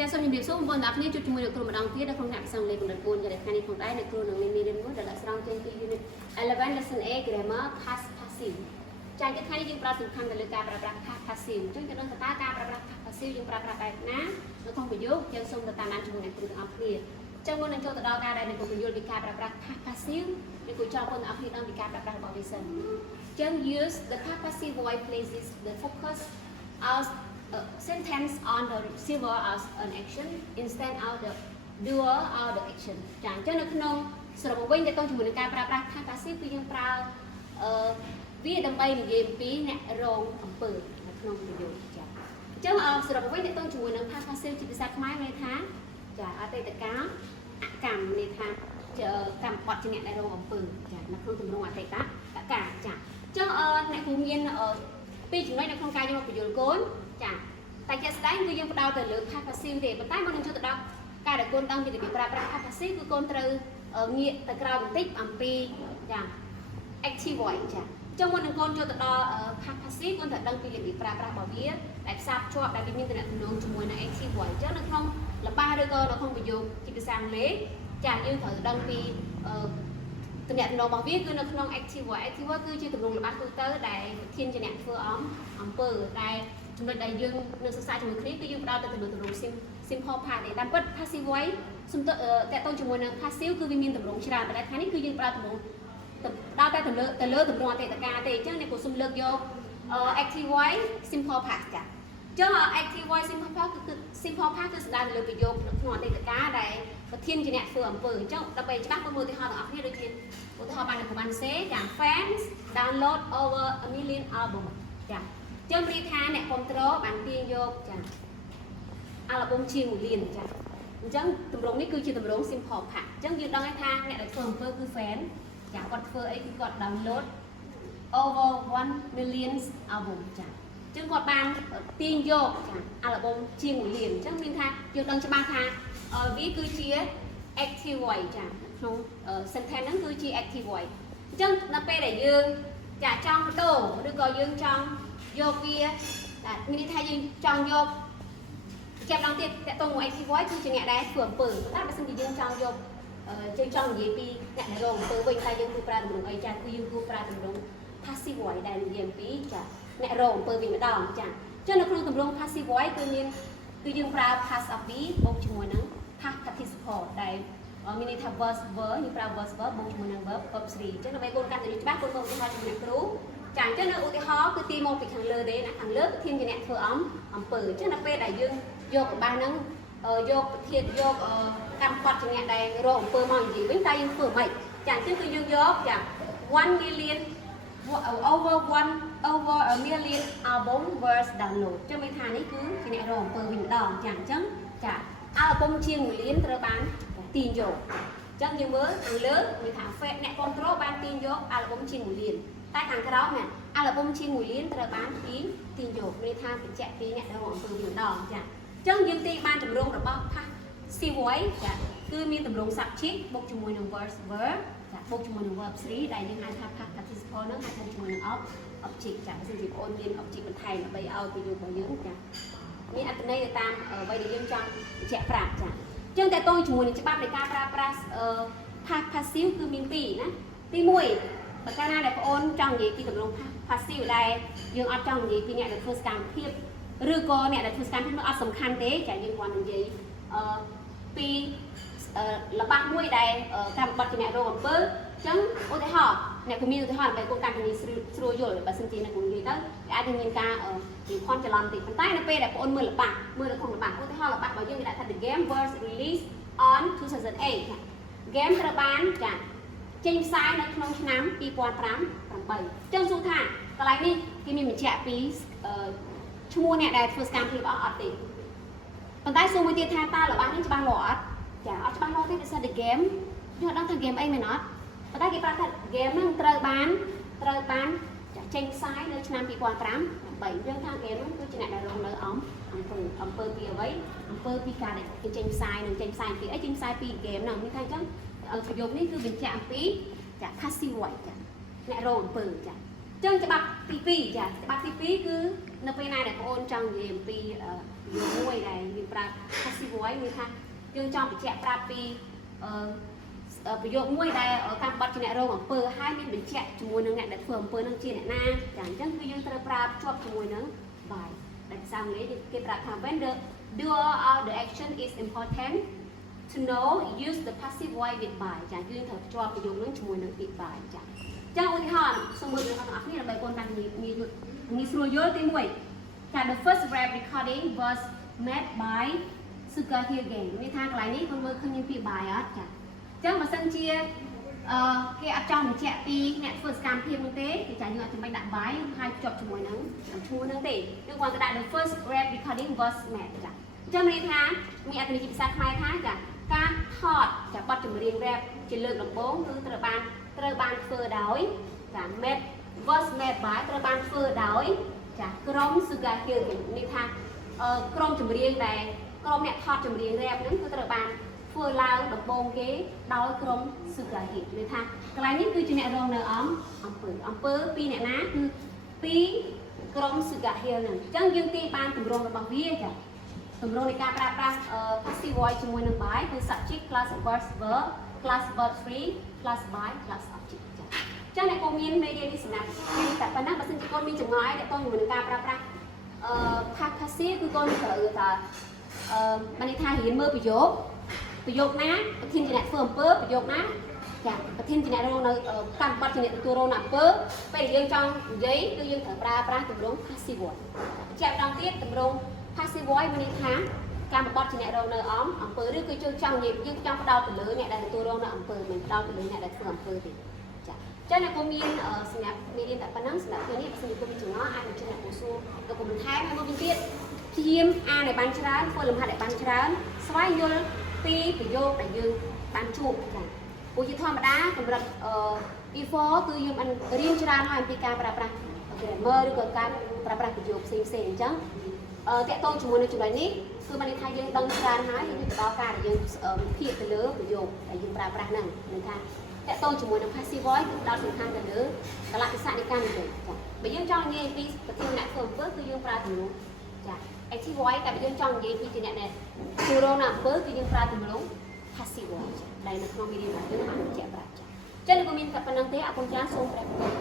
ចាសូមជម្រាបសួរបងប្អូនទាំងអស់គ្នាជួបជាមួយនឹងគ្រូម្ដងទៀតនៅក្នុងថ្នាក់ភាសាអង់គ្លេសកម្រិត4ចាថ្ងៃនេះផងដែរអ្នកគ្រូនឹងមានមេរៀនមួយដែលស្រង់ចេញពី Unit 11 Lesson A Grammar Past Passive ចាថ្ងៃនេះយើងប្រើសំខាន់ទៅលើការប្រើប្រាស់ Past Passive អញ្ចឹងយើងដឹងថាតើការប្រើប្រាស់ Past Passive យើងប្រើប្រាស់បែបណានៅក្នុងប្រយោគយើងសូមទៅតាមដានជាមួយអ្នកគ្រូទាំងអស់គ្នាចឹងមុននឹងចូលទៅដល់ការដែលអ្នកគ្រូបញ្យល់ពីការប្រើប្រាស់ Past Passive អ្នកគ្រូចង់បងប្អូនទាំងអស់គ្នាដឹងពីការប្រើប្រាស់របស់វាសិនចឹង use the Past Passive voice places the focus as sentence on the receiver as an action instead of the doer or the action ចាអញ្ចឹងនៅក្នុងសរុបមកវិញតើតើជាមួយនឹងការប្រើប្រាស់ Past Passive គឺយើងប្រើវាដើម្បីនិយាយអំពីអ្នករងអំពើនៅក្នុងប្រយោគចាអញ្ចឹងសរុបមកវិញតើតើជាមួយនឹង Past Passive ជាភាសាខ្មែរមានន័យថាចាអតីតកាលអកម្មន័យថាកម្មបត្តិជាអ្នកដែលរងអំពើចានៅក្នុងទម្រង់អតីតកាលចាអញ្ចឹងអ្នកគ្រូមានពីរចំណុចនៅក្នុងការយកមកបញ្យល់កូនចាតែជាក់ស្ដែងគឺយើងផ្ដោតទៅលើ Past Passive ទេប៉ុន្តែមុននឹងចូលទៅដល់ការដែលកូនដឹងពីរបៀបប្រើប្រាស់ Past Passive គឺកូនត្រូវងាកទៅក្រោយបន្តិចអំពីចា Active Voice ចាអញ្ចឹងមុននឹងកូនចូលទៅដល់ Past Passive កូនត្រូវដឹងពីរបៀបប្រើប្រាស់របស់វាដែលផ្សារភ្ជាប់ដែលវាមានទំនាក់ទំនងជាមួយនឹង Active Voice អញ្ចឹងនៅក្នុងល្បះឬក៏នៅក្នុងប្រយោគជាភាសាអង់គ្លេសចាយើងត្រូវដឹងពីទំនាក់ទំនងរបស់វាគឺនៅក្នុង Active Voice Active Voice គឺជាទម្រង់ល្បះទូទៅដែលប្រធានជាអ្នកធ្វើអំពើដែលចំណុចដែលយើងនឹងសិក្សាជាមួយគ្នាគឺយើងផ្ដោតទៅលើទម្រង់ simple past ទេតាមពិត passive voice សំដៅតកតងជាមួយនឹង passive គឺវាមានទម្រង់ច្រើនប៉ុន្តែថ្ងៃនេះគឺយើងផ្ដោតទម្រង់ដល់តែទៅលើទម្រង់អតីតកាលទេអញ្ចឹងអ្នកក៏សូមលើកយក active voice simple past ចាអញ្ចឹង active voice simple past គឺ simple past គឺសំដៅទៅលើប្រយោគក្នុងអតីតកាលដែលប្រធានជាអ្នកធ្វើអំពើអញ្ចឹងដើម្បីច្បាស់មើលឧទាហរណ៍ទាំងអស់គ្នាដូចជាឧទាហរណ៍បាននៅបានសេចា fans download over a million album ចាចឹងរៀបថាអ្នកគ្រប់គ្រងបានទាញយកចាអាល់ប៊ុមជាង1លានចាអញ្ចឹងទម្រង់នេះគឺជាទម្រង់ simple past អញ្ចឹងយើងដឹងថាអ្នកដែលធ្វើអំពើគឺ fan ចាគាត់ធ្វើអីគឺគាត់ download over 1 million album ចាអញ្ចឹងគាត់បានទាញយកចាអាល់ប៊ុមជាង1លានអញ្ចឹងមានថាយើងដឹងច្បាស់ថាវាគឺជា active voice ចាក្នុង sentence ហ្នឹងគឺជា active voice អញ្ចឹងដល់ពេលដែលយើងចាចង់ដូរឬក៏យើងចង់យកវាមានន័យថាយើងចង់យកចាប់ដល់ទៀតតកតងមួយ active voice គឺជាអ្នកដែលធ្វើអំពើតែបើសិនជាយើងចង់យកយើងចង់និយាយពីអ្នកដែលរងអំពើវិញតែយើងគួរប្រើទម្រង់អីចាគឺយើងគួរប្រើទម្រង់ passive voice ដែលនិយាយអំពីចាអ្នករងអំពើវិញម្ដងចាអញ្ចឹងនៅក្នុងទម្រង់ passive voice គឺយើងប្រើ past of be បូកជាមួយនឹង past participle ដែលមានន័យថា verb យើងប្រើ verb បូកជាមួយនឹង verb 3អញ្ចឹងដើម្បីកូនកាន់តែច្បាស់កូនមើលឧទាហរណ៍ជាមួយអ្នកគ្រូចាអញ្ចឹងនៅឧទាហរណ៍គឺទីមកពីខាងលើទេណាខាងលើប្រធានជាអ្នកធ្វើអំពើអញ្ចឹងដល់ពេលដែលយើងយករបស់ហ្នឹងយកប្រធានយកកម្មបត្តិជាអ្នកដែលរកអំពើមកនិយាយវិញតែយើងធ្វើមិនចាអញ្ចឹងគឺយើងយកចា1 million over a million album verse download អញ្ចឹងមានថានេះគឺជាអ្នករកអំពើវិញម្ដងចាអញ្ចឹងចា album ជាង1លានត្រូវបានទាញយកអញ្ចឹងយើងមើលខាងលើមានថា អ្នកគ្រប់គ្រងបានទាញយក album ជាង1លានតែខាងក្រោមនេះអាល់ប៊ុមជាង1លានត្រូវបានទាញយកមានថាបញ្ជាក់ពីអ្នកដែលរងអំពើវិញម្ដងចាអញ្ចឹងយើងទាញបានទម្រង់របស់ passive voice ចាគឺមានទម្រង់ subject បូកជាមួយនឹង verb ចាបូកជាមួយនឹង verb 3ដែលយើងហៅថា past participle ហ្នឹងហៅថាជាមួយនឹង object ចាបើសិនជាបងអូនមាន object បន្ថែមដើម្បីឲ្យប្រយោគរបស់យើងចាមានអត្ថន័យទៅតាមអ្វីដែលយើងចង់បញ្ជាក់ប្រាប់ចាអញ្ចឹងតើតើជាមួយនឹងច្បាប់នៃការប្រើប្រាស់ past passive គឺមានពីរណាទី1បើកាលណាដែលបងអូនចង់និយាយពីទម្រង់ passive ដែលយើងអត់ចង់និយាយពីអ្នកដែលធ្វើសកម្មភាពឬក៏អ្នកដែលធ្វើសកម្មភាពនោះអត់សំខាន់ទេចាយើងគាត់និយាយពីល្បះមួយដែលកម្មបត្តិជាអ្នករងអំពើអញ្ចឹងឧទាហរណ៍អ្នកក៏មានឧទាហរណ៍ដើម្បីកូនកាន់តែស្រួលយល់បើសិនជាអ្នកនិយាយទៅអាចនឹងមានការនិខន់ច្រឡំតិចប៉ុន្តែនៅពេលដែលបងអូនមើលល្បះមើលនៅក្នុងល្បះឧទាហរណ៍ល្បះរបស់យើងគេដាក់ថា the game was released on 2008 game ត្រូវបានចាចេញផ្សាយនៅក្នុងឆ្នាំ2008អញ្ចឹងសួរថាកន្លែងនេះគេមានបញ្ជាក់ពីឈ្មោះអ្នកដែលធ្វើសកម្មភាពអត់ទេប៉ុន្តែសួរមួយទៀតថាតើរបស់នេះច្បាស់លាស់អត់ចាអត់ច្បាស់លាស់ទេដោយសារតែ game យើងអត់ដឹងថា game អីមែនអត់ប៉ុន្តែគេប្រាប់ថា game ហ្នឹងត្រូវបានចេញផ្សាយនៅឆ្នាំ2008អញ្ចឹងថា game ហ្នឹងគឺជាអ្នកដែលរងនៅអំពើពីអ្វីអំពើពីការដែលគេចេញផ្សាយនិងចេញផ្សាយពីអីចេញផ្សាយពី game ហ្នឹងមានថាអញ្ចឹងប្រយោគនេះគឺបញ្ជាក់អំពីចា passive voice ចាអ្នករងអំពើចាអ ចឹងច្បាប់ទី2ចាច្បាប់ទី2គឺនៅពេលណាដែលបងអូនចង់និយាយអំពីមួយដែលមានប្រើ passive voice មានថាយើងចង់បញ្ជាក់ប្រាប់ពីប្រយោគមួយដែលកម្មបត្តិជាអ្នករងអំពើហើយមានបញ្ជាក់ជាមួយនឹងអ្នកដែលធ្វើអំពើនឹងជាអ្នកណាចាអញ្ចឹងគឺយើងត្រូវប្រើភ្ជាប់ជាមួយនឹង by ដែលភាសាអង់គ្លេសគេប្រាប់ថា when the doer of the action is important to know use the passive voice with by ចាយើងត្រូវភ្ជាប់ប្រយោគនឹងជាមួយនឹង with by ចាចឹងឧទាហរណ៍សូមមើលបងប្អូនគ្នាដើម្បីបងបានងាយស្រួលយល់ទី1ចា the first rap recording was made by Sugar Hill Gang មានថាកន្លែងនេះបងមើលឃើញមានពាក្យ by អត់ចាចឹងបើសិនជាគេអត់ចង់បញ្ជាក់ពីអ្នកធ្វើសកម្មភាពនោះទេគេចាយើងអត់ចាំបាច់ដាក់ by ហើយភ្ជាប់ជាមួយនឹងឈ្មោះនឹងទេយើងគ្រាន់តែដាក់ the first rap recording was made ចាចឹងមានថាមានអត្ថន័យជាភាសាខ្មែរថាចាការថតចាបទចម្រៀង rap ជាលើកដំបូងគឺត្រូវបានធ្វើដោយចា made was made by ត្រូវបានធ្វើដោយចាក្រុម Sugar Hill នេះថាក្រុមចម្រៀងដែលក្រុមអ្នកថតចម្រៀង rap ហ្នឹងគឺត្រូវបានធ្វើឡើងដំបូងគេដោយក្រុម Sugar Hill នេះថាកន្លែងនេះគឺជាអ្នករងនៅអំពើពីអ្នកណាគឺពីក្រុម Sugar Hill ហ្នឹងអញ្ចឹងយើងទាញបានទម្រង់របស់វាចាទម្រង់នៃការប្រើប្រាស់ passive voice ជាមួយនឹង by គឺ subject plus verb plus verb 3 plus by plus object ចាចឹងអ្នកកូនមានមេរៀននេះសម្រាប់ថ្ងៃតែប៉ុណ្ណឹងបើសិនជាកូនមានចម្ងល់អីទាក់ទងជាមួយនឹងការប្រើប្រាស់passive គឺកូនត្រូវថាបានន័យថារៀនមើលប្រយោគណាប្រធានជាអ្នកធ្វើអំពើប្រយោគណាចាប្រធានជាអ្នករងនៅកម្មបត្តិជាអ្នកទទួលរងនៅអំពើពេលដែលយើងចង់និយាយគឺយើងត្រូវប្រើប្រាស់ទម្រង់ passive voice ជាម្ដងទៀតទម្រង់ passive voice មានន័យថាកម្មបត្តិជាអ្នករងនៅអំពើឬគឺជួយចង់និយាយយើងចង់ផ្ដោតទៅលើអ្នកដែលទទួលរងនៅអំពើមិនផ្ដោតទៅលើអ្នកដែលធ្វើអំពើទេចាចឹងអ្នកកុំមានសម្រាប់មេរៀនតែប៉ុណ្ណឹងសម្រាប់ពេលនេះបើសិនជាគុំមានចម្ងល់អាចបញ្ជាក់អ្នកពូសួរទៅគុំបន្ថែមហើយមកវិញទៀតព្យាយាមអានឲ្យបានច្រើនធ្វើលំហាត់ឲ្យបានច្រើនស្វែងយល់ពីប្រយោគដែលយើងបានជួបចាព្រោះជាធម្មតាកម្រិតE4 គឺយើងបានរៀនច្រើនហើយអំពីការប្រើប្រាស់ grammar ឬក៏ការប្រើប្រាស់ប្រយោគផ្សេងអញ្ចឹងតកតងជាមួយនឹងចំណុចនេះគឺបានន័យថាយើងដឹងច្រើនហើយយើងទៅដល់ការដែលយើងវិភាគទៅលើប្រយោគដែលយើងប្រើប្រាស់ហ្នឹងន័យថាតកតងជាមួយនឹង passive voice គឺផ្ដោតសំខាន់ទៅលើកលៈទេសៈនៃការនិយាយចាបើយើងចង់និយាយពីប្រធានអ្នកធ្វើអំពើគឺយើងប្រើទម្រង់ចា active voice តែបើយើងចង់និយាយពីអ្នកដែលទទួលរងនៅអំពើគឺយើងប្រើទម្រង់ passive voice ដែលនៅក្នុងមេរៀនរបស់យើងបានបញ្ជាក់ប្រាប់ចាចឹងក៏មានតែប៉ុណ្្នឹងទេអរគុណច្រើនសូមព្រះគុណ